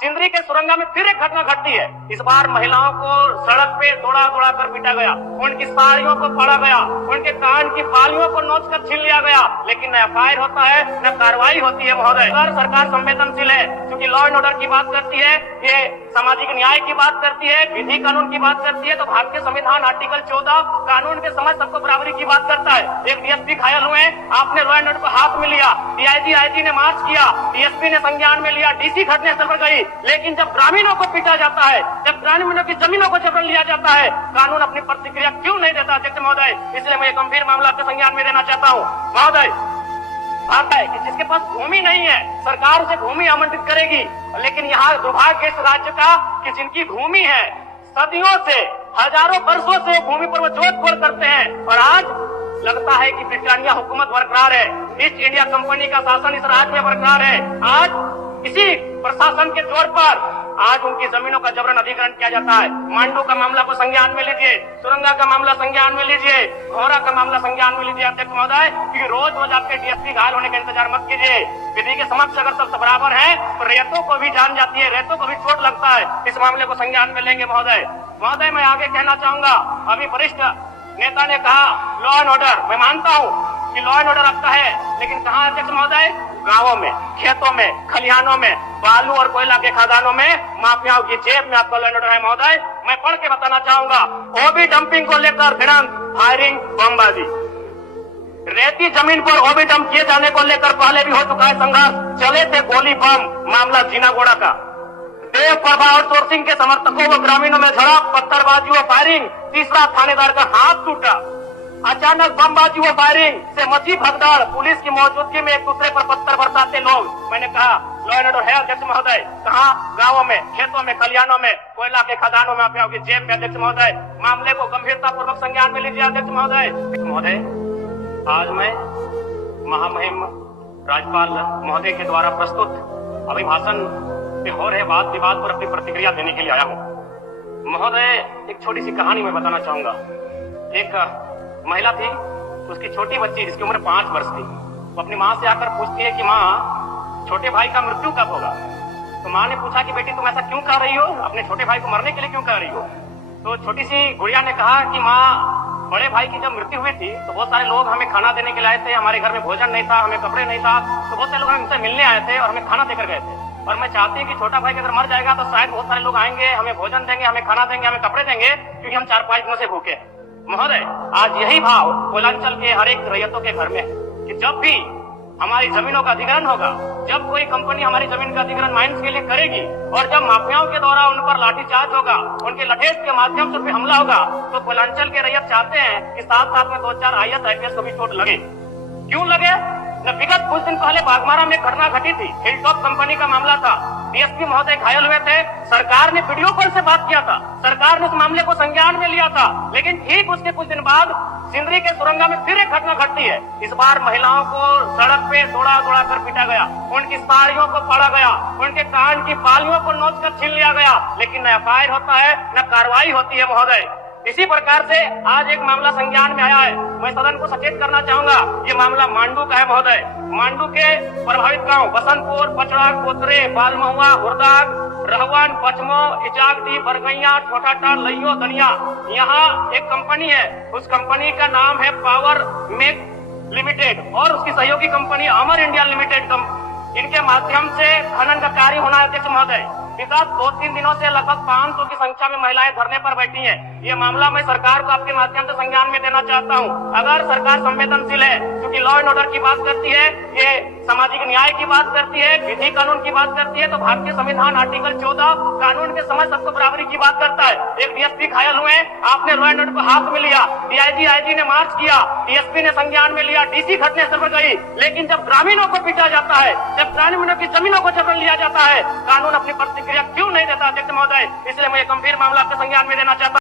सिंदरी के सुरंगा में फिर एक घटना घटती है। इस बार महिलाओं को सड़क पे दौड़ा दौड़ा कर पीटा गया, उनकी साड़ियों को फाड़ा गया, उनके कान की बालियों को नोच कर छीन लिया गया, लेकिन न एफआईआर होता है न कार्रवाई होती है। महोदय, अगर सरकार संवेदनशील है, क्योंकि लॉ एंड ऑर्डर की बात करती है, ये सामाजिक न्याय की बात करती है, विधि कानून की बात करती है, तो भारतीय संविधान आर्टिकल 14 कानून के समझ सबको बराबरी की बात करता है। एक डीएसपी घायल हुए, आपने लॉ एंड ऑर्डर को हाथ में लिया, डीआईजी आईजी ने मार्च किया, डीएसपी ने संज्ञान में लिया, डीसी घटनास्थल पर गई, लेकिन जब ग्रामीणों को पीटा जाता है, जब ग्रामीणों की जमीनों को जबरन लिया जाता है, कानून अपनी प्रतिक्रिया क्यों नहीं देता अध्यक्ष महोदय? इसलिए मैं गंभीर मामला आपके संज्ञान में देना चाहता हूँ। महोदय, बात है कि जिसके पास भूमि नहीं है, सरकार उसे भूमि आवंटित करेगी, लेकिन यहाँ दुर्भाग्य इस राज्य का कि जिनकी भूमि है, सदियों से, हजारों वर्षों से भूमि पर वो जोत खोल करते हैं, और आज लगता है कि ब्रिटानिया हुकूमत बरकरार है, ईस्ट इंडिया कंपनी का शासन इस राज्य में बरकरार है। आज इसी प्रशासन के जोर पर आज उनकी जमीनों का जबरन अधिग्रहण किया जाता है। मांडू का मामला को संज्ञान में लीजिए, सुरंगा का मामला संज्ञान में लीजिए, घोरा का मामला संज्ञान में लीजिए अध्यक्ष महोदय, क्योंकि रोज रोज आपके डीएसपी घायल होने का इंतजार मत कीजिए। विधि के समक्ष अगर सब बराबर है तो रेतों को भी जान जाती है, रेतों को भी चोट लगता है। इस मामले को संज्ञान में लेंगे महोदय। महोदय, मैं आगे कहना चाहूंगा, अभी वरिष्ठ नेता ने कहा लॉ एंड ऑर्डर, मैं मानता हूँ कि लॉ एंड ऑर्डर आपका है, लेकिन कहाँ अध्यक्ष महोदय? गांवों में, खेतों में, खलिहानों में, बालू और कोयला के खदानों में, माफियाओं की जेब में आपका लॉ एंड ऑर्डर है। महोदय, मैं पढ़ के बताना चाहूंगा, ओबी डंपिंग को लेकर भिड़ंत, फायरिंग, बमबाजी, रेती जमीन पर ओबी डंप किए जाने को लेकर पहले भी हो चुका है संघर्ष, चले थे गोली बम, मामला जीनागोड़ा का, देव प्रभा और सोर्सिंग के समर्थकों व ग्रामीणों में झड़प, पत्थरबाजी व फायरिंग, तीसरा थानेदार का हाथ टूटा, अचानक बमबाजी व फायरिंग से मची भगदड़, पुलिस की मौजूदगी में एक दूसरे पर पत्थर बरसाते लोग। मैंने कहा लॉ एंड ऑर्डर है अध्यक्ष महोदय, कहाँ? गांवों में, खेतों में, खलिहानों में, कोयला के खदानों में, माफियाओं की जेब में अध्यक्ष महोदय। मामले को गंभीरता पूर्वक संज्ञान में लीजिए अध्यक्ष महोदय। महोदय, आज मैं महामहिम राज्यपाल महोदय के द्वारा प्रस्तुत अभिभाषण पे हो रहे वाद विवाद पर अपनी प्रतिक्रिया देने के लिए आया हूँ। महोदय, एक छोटी सी कहानी मैं बताना चाहूंगा। एक महिला थी, उसकी छोटी बच्ची जिसकी उम्र 5 वर्ष थी, वो अपनी माँ से आकर पूछती है कि माँ, छोटे भाई का मृत्यु कब होगा? तो माँ ने पूछा कि बेटी तुम ऐसा क्यों कर रही हो, अपने छोटे भाई को मरने के लिए क्यों कर रही हो? तो छोटी सी गुड़िया ने कहा कि माँ, बड़े भाई की जब मृत्यु हुई थी तो बहुत सारे लोग हमें खाना देने के लिए आए थे, हमारे घर में भोजन नहीं था, हमें कपड़े नहीं था, तो बहुत सारे लोग हमसे मिलने आए थे और हमें खाना देकर गए थे, और मैं चाहती हूँ कि छोटा भाई अगर मर जाएगा तो शायद बहुत सारे लोग आएंगे, हमें भोजन देंगे, हमें खाना देंगे, हमें कपड़े देंगे, क्योंकि हम 4-5 दिनों से भूखे। महोदय, आज यही भाव पूर्वांचल के हर एक रैयतों के घर में है कि जब भी हमारी जमीनों का अधिग्रहण होगा, जब कोई कंपनी हमारी जमीन का अधिग्रहण माइंस के लिए करेगी, और जब माफियाओं के द्वारा उन पर लाठीचार्ज होगा, उनके लठेज के माध्यम से उन पर हमला होगा, तो पूर्वांचल के रैयत चाहते हैं कि साथ साथ में 2-4 IAS IPS को भी चोट लगे। क्यों लगे? विगत कुछ दिन पहले बागमारा में घटना घटी थी, हिलटॉप कंपनी का मामला था, डीएसपी महोदय घायल हुए थे, सरकार ने वीडियो कॉल से बात किया था, सरकार ने उस मामले को संज्ञान में लिया था, लेकिन ठीक उसके कुछ दिन बाद सिंदरी के सुरंगा में फिर एक घटना घटती है। इस बार महिलाओं को सड़क पे दौड़ा दौड़ा कर पीटा गया, उनकी साड़ियों को फाड़ा गया, उनके कान की बालियों को नोच कर छीन लिया गया, लेकिन न एफआईआर होता है न कार्रवाई होती है। महोदय, इसी प्रकार से आज एक मामला संज्ञान में आया है। मैं सदन को सचेत करना चाहूंगा, ये मामला मांडू का है। महोदय, मांडू के प्रभावित गांव बसंतपुर, पचड़ा, कोतरे, बालमहुआ, हुरदाग, रहवन, पचमो, इचाकदी, बरगैया, छोटाटा, लइयो, दनिया, यहाँ एक कंपनी है, उस कंपनी का नाम है पावर मेक लिमिटेड, और उसकी सहयोगी कंपनी अमर इंडिया लिमिटेड। इनके माध्यम से खनन का कार्य होना है अध्यक्ष महोदय। विगत 2-3 दिनों से लगभग 500 की संख्या में महिलाएं धरने पर बैठी हैं। ये मामला मैं सरकार को आपके माध्यम से संज्ञान में देना चाहता हूँ। अगर सरकार संवेदनशील है, क्योंकि लॉ एंड ऑर्डर की बात करती है, ये सामाजिक न्याय की बात करती है, विधि कानून की बात करती है, तो भारतीय संविधान आर्टिकल 14 कानून के समझ सबको बराबरी की बात करता है। एक डीएसपी घायल हुए, आपने लॉ एंड ऑर्डर को हाथ में लिया, डीआईजी आईजी ने मार्च किया, डीएसपी ने संज्ञान में लिया, डीसी घटनास्थल पर गई, लेकिन जब ग्रामीणों को पीटा जाता है, जब ग्रामीणों की जमीनों को जबरन लिया जाता है, कानून अपनी प्रतिक्रिया क्यों नहीं देता अध्यक्ष महोदय? इसलिए मैं गंभीर मामला आपके संज्ञान में देना चाहता हूं।